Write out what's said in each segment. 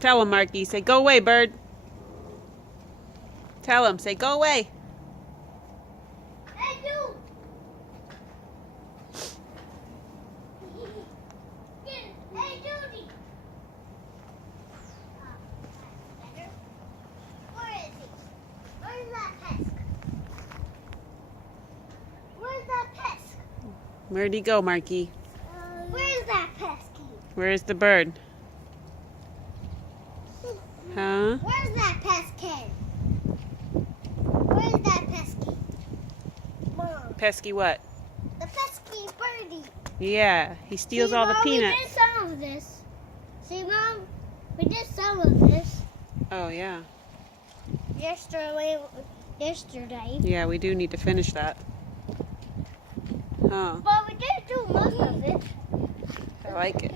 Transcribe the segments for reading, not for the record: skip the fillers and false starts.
Tell him, Marky. Say, go away, bird. Tell him. Say, go away. Hey, dude. Hey, Judy. Where is he? Where's that pesk? Where's that pesk? Where'd he go, Marky? Where's that pesky? Where's the bird? Huh? Where's that pesky? Where's that pesky? Mom. Pesky what? The pesky birdie. Yeah, he steals See, all the Mom, peanuts. We did some of this. See, Mom, we did some of this Oh, yeah. yesterday. Yeah, we do need to finish that. Huh. But we did do most of it. I like it.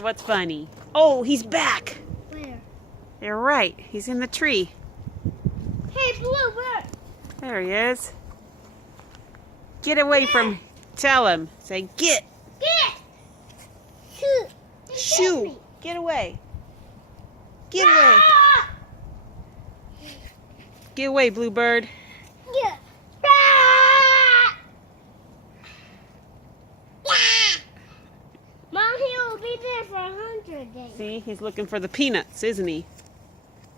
What's funny? Oh, he's back. Where? You're right. He's in the tree. Hey, Bluebird. There he is. Get away from... Tell him. Say, get. Get. Shoot. Shoo. Get away. Get away. Ah! Get away, Bluebird. Yeah. Ah! Yeah. Mom, he will be there for 100 days. See, he's looking for the peanuts, isn't he?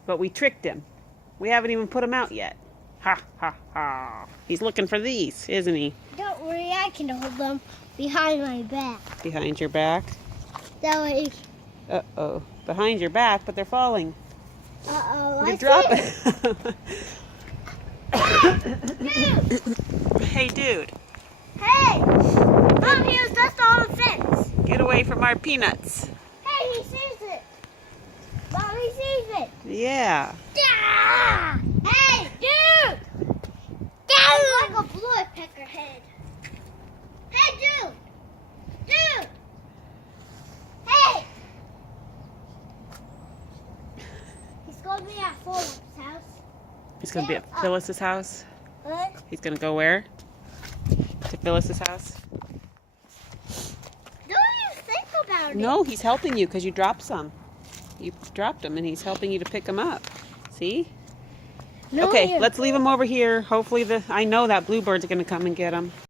But we tricked him. We haven't even put him out yet. Ha, ha, ha. He's looking for these, isn't he? Don't worry, I can hold them behind my back. Behind your back. That way. Uh-oh. Behind your back, but they're falling. Uh-oh. You're I dropping. Dude. Hey, dude. Hey. Mom, he was just on the fence. Get away from our peanuts. Hey, he sees it. Mom, he sees it. Yeah. Ah! Hey, dude. That's like a woodpecker head. Hey, dude. Dude. Hey. He's going to be at Philip's house. He's going to be at Phyllis's house. What? He's going to go where? To Phyllis's house? Don't you think about it. No, he's helping you because you dropped some. You dropped them and he's helping you to pick them up. See? No, Okay, you're- let's leave them over here. Hopefully I know that bluebird's going to come and get them.